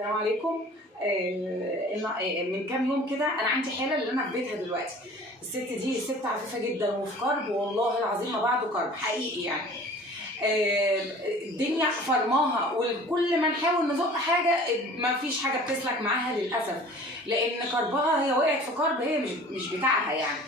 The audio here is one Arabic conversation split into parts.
السلام عليكم. من كام يوم كده انا عندي حاله اللي انا في بيتها دلوقتي. الست دي ست عفيفه جدا وفي كرب، والله العظيم ما بعده كرب حقيقي يعني. الدنيا فرماها، وكل ما نحاول نزق حاجه ما فيش حاجه بتسلك معاها للاسف، لان كربها هي وقعت في كرب هي مش بتاعها يعني،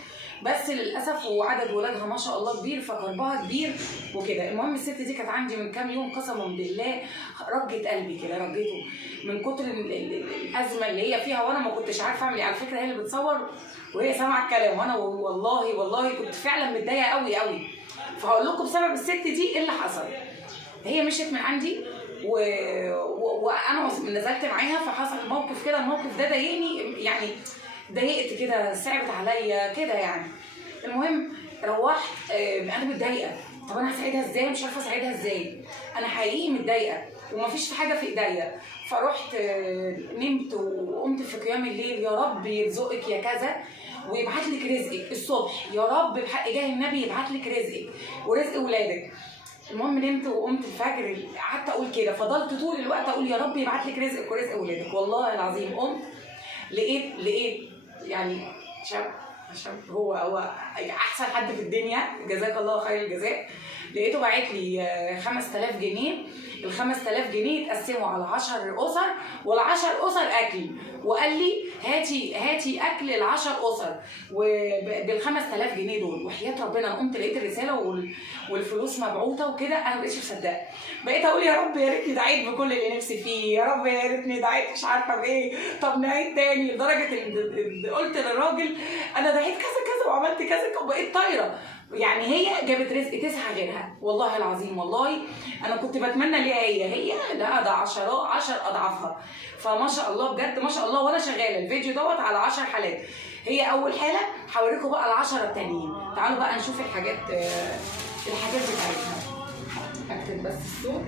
بس للاسف وعدد ولادها ما شاء الله كبير فكربها كبير وكده. المهم الست دي كانت عندي من كام يوم قسما بالله رجت قلبي كده، رجته من كتر الازمه اللي هي فيها، وانا ما كنتش عارفه اعمل ايه. على فكره هي اللي بتصور وهي سامعه الكلام، وانا والله كنت فعلا متضايقه قوي قوي. فهقول لكم بسبب الست دي ايه اللي حصل. هي مشيت من عندي وانا نزلت معاها، فحصل موقف كده. الموقف ده ضايقني يعني، ضايقت كده، صعبت عليا كده يعني. المهم روحت انا متضايقه، طب انا هساعدها ازاي؟ مش عارفه اساعدها ازاي، انا حقيقي متضايقه ومفيش في حاجه في ايديا. فرحت نمت وقمت في قيام الليل، يا رب يرزقك يا كذا ويبعت لك رزقك الصبح، يا رب بحق جاه النبي يبعت لك رزقك ورزق ولادك. المهم نمت وقمت الفجر، قعدت اقول كده، فضلت طول الوقت اقول يا رب يبعت لك رزقك ورزق ولادك. والله العظيم قمت لقيت يعني شاب هو احسن حد في الدنيا، جزاك الله خير الجزاء. لقيته باعت لي 5000 جنيه. ال 5000 جنيه اتقسموا على 10 اسر، وال10 اسر اكل، وقال لي هاتي اكل ال10 اسر وبال 5000 جنيه دول. وحياه ربنا انا قمت لقيت الرساله والفلوس مبعوثه وكده، انا ما بقتش مصدقه. بقيت اقول يا رب يا ريتني دعيت بكل اللي نفسي فيه، يا رب يا ريتني دعيت مش عارفه بايه، طب نعيد تاني. لدرجه ان قلت للراجل انا دعيت كذا كذا وعملت كذا وبقيت طايره يعني. هي جابت رزق 9 غيرها، والله العظيم والله انا كنت بتمنى ليها هي لا ده 10 اضعافها. فما شاء الله بجد ما شاء الله. وانا شغاله الفيديو دوت على 10 حالات، هي اول حاله. هوريكم بقى ال10 التانيين. تعالوا بقى نشوف الحاجات بتاعتها. اكتب بس الصوت.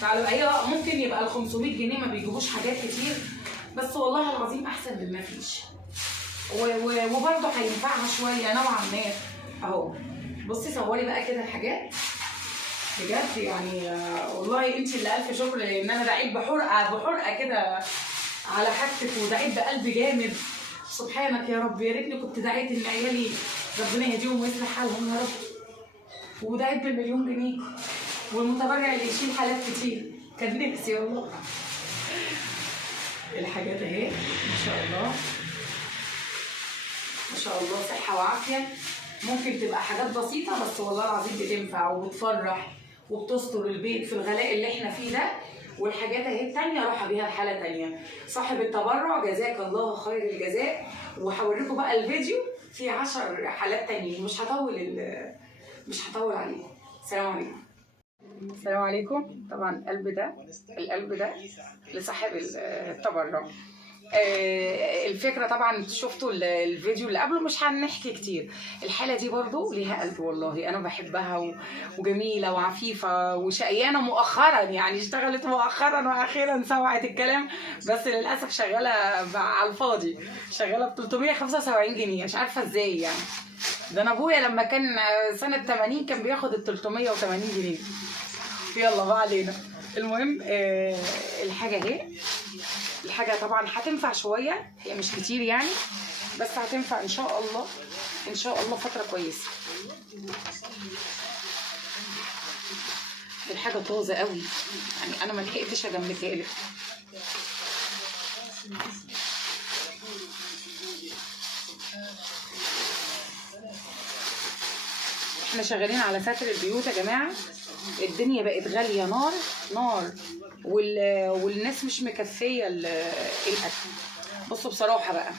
تعالوا. ايوه ممكن يبقى ال 500 جنيه ما بيجيبوش حاجات كتير، بس والله العظيم احسن من ما فيش، وبرضه هينفعها شويه نوعا ما. اهو بصي صوري بقى كده الحاجات بجد يعني. والله انت اللي الف شكر، لان انا دعيت بحرقه كده على حاجتك، ودعيت بقلب جامد. سبحانك يا رب، يا ريتني كنت دعيت ان عيالي ربنا يهديهم ويصلح حالهم يا رب، ودعيت بالمليون جنيه، والمتبرع اللي يشيل حالات كتير كان نفسي والله. الحاجات اهي ما شاء الله ما شاء الله، صحه وعافيه. ممكن تبقى حاجات بسيطه بس والله العظيم بتنفع وبتفرح وبتستر البيت في الغلاء اللي احنا فيه ده. والحاجات اهي التانيه راحه بيها الحاله تانيه. صاحب التبرع جزاك الله خير الجزاء. وهوريكم بقى الفيديو فيه 10 حالات تانيين، مش هطول عليكم. السلام عليكم. السلام عليكم. طبعا القلب ده لصاحب التبرع. الفكره طبعا شفتوا الفيديو اللي قبله، مش هنحكي كتير. الحاله دي برضو ليها قلب والله، انا بحبها وجميله وعفيفه وشقيانه مؤخرا يعني، اشتغلت مؤخرا واخيرا سمعت الكلام، بس للاسف شغاله على الفاضي، شغاله ب 375 جنيه مش عارفه ازاي يعني. ده انا ابويا لما كان سنه 80 كان بياخد ال 380 جنيه. يلا ما علينا. المهم الحاجه اهي. الحاجه طبعا هتنفع شويه، هي مش كتير يعني، بس هتنفع ان شاء الله ان شاء الله فتره كويسه. الحاجه طازه قوي يعني، انا ما لحقتش اجمدها لك. احنا شغالين على ستر البيوت يا جماعه. الدنيا بقت غاليه نار والناس مش مكفيه الاكل. بصوا بصراحه بقى،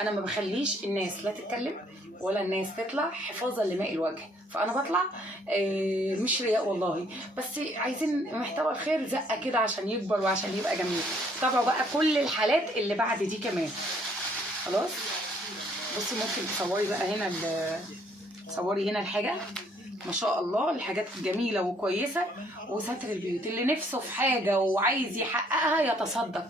انا ما بخليش الناس لا تتكلم ولا الناس تطلع حفاظا لماء الوجه، فانا بطلع مش رياء والله، بس عايزين محتوى الخير زقه كده عشان يكبر وعشان يبقى جميل. تابعوا بقى كل الحالات اللي بعد دي كمان. خلاص بصي ممكن تصوري بقى هنا صوري هنا الحاجه ما شاء الله الحاجات جميله وكويسه. وستر البيوت، اللي نفسه في حاجه وعايز يحققها يتصدق.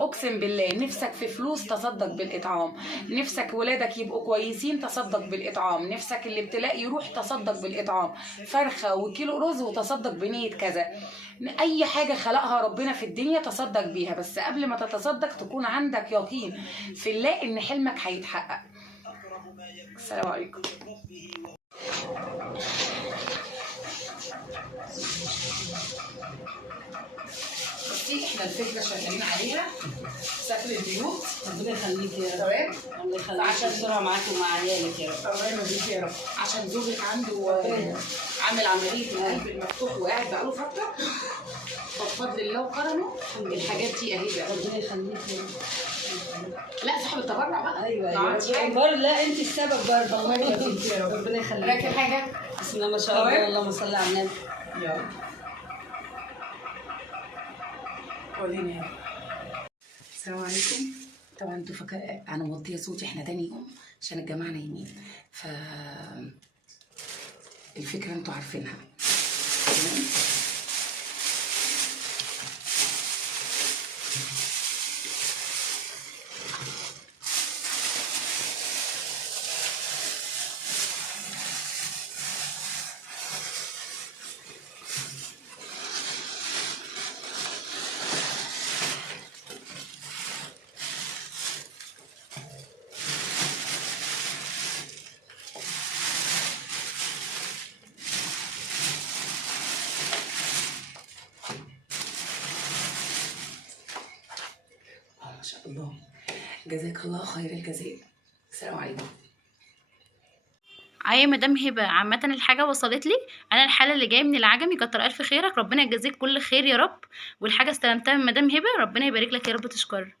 اقسم بالله، نفسك في فلوس تصدق بالاطعام، نفسك ولادك يبقوا كويسين تصدق بالاطعام، نفسك الابتلاء يروح تصدق بالاطعام. فرخه وكيلو رز وتصدق بنيه كذا. اي حاجه خلقها ربنا في الدنيا تصدق بيها، بس قبل ما تتصدق تكون عندك يقين في الله ان حلمك هيتحقق. السلام عليكم. بصي، احنا الفكره شغالين عليها ستر البيوت. ربنا يخليك يا رب. تمام. الله يخليك. عشان بسرعه معاك ومع عيالك يا رب. الله يرضيك يا رب. عشان زوجك عنده عامل عمليه القلب المفتوح وقاعد بقاله فتره، فبفضل الله وكرمه الحاجات دي اهي بقى. ربنا يخليك يا رب. لا، صاحب التبرع بقى. ايوه برضه. لا انت السبب برضه. الله يرضيك يا رب. ربنا يخليك. راكب حاجه؟ بسم الله ما شاء الله. اللهم صل على النبي. يلا قوليني. السلام عليكم. طبعا انتوا فاكره انا موطيه صوتي، احنا تاني يوم عشان الجماعه نايمين، ف الفكره انتوا عارفينها. تمام. ما شاء الله، جزاك الله خير الجزاء. السلام عليكم. يا مدام هبه، عامه الحاجه وصلت لي. انا الحاله اللي جايه من العجمي، كتر الف خيرك، ربنا يجازيك كل خير يا رب. والحاجه استلمتها من مدام هبه، ربنا يبارك لك يا رب، تشكر.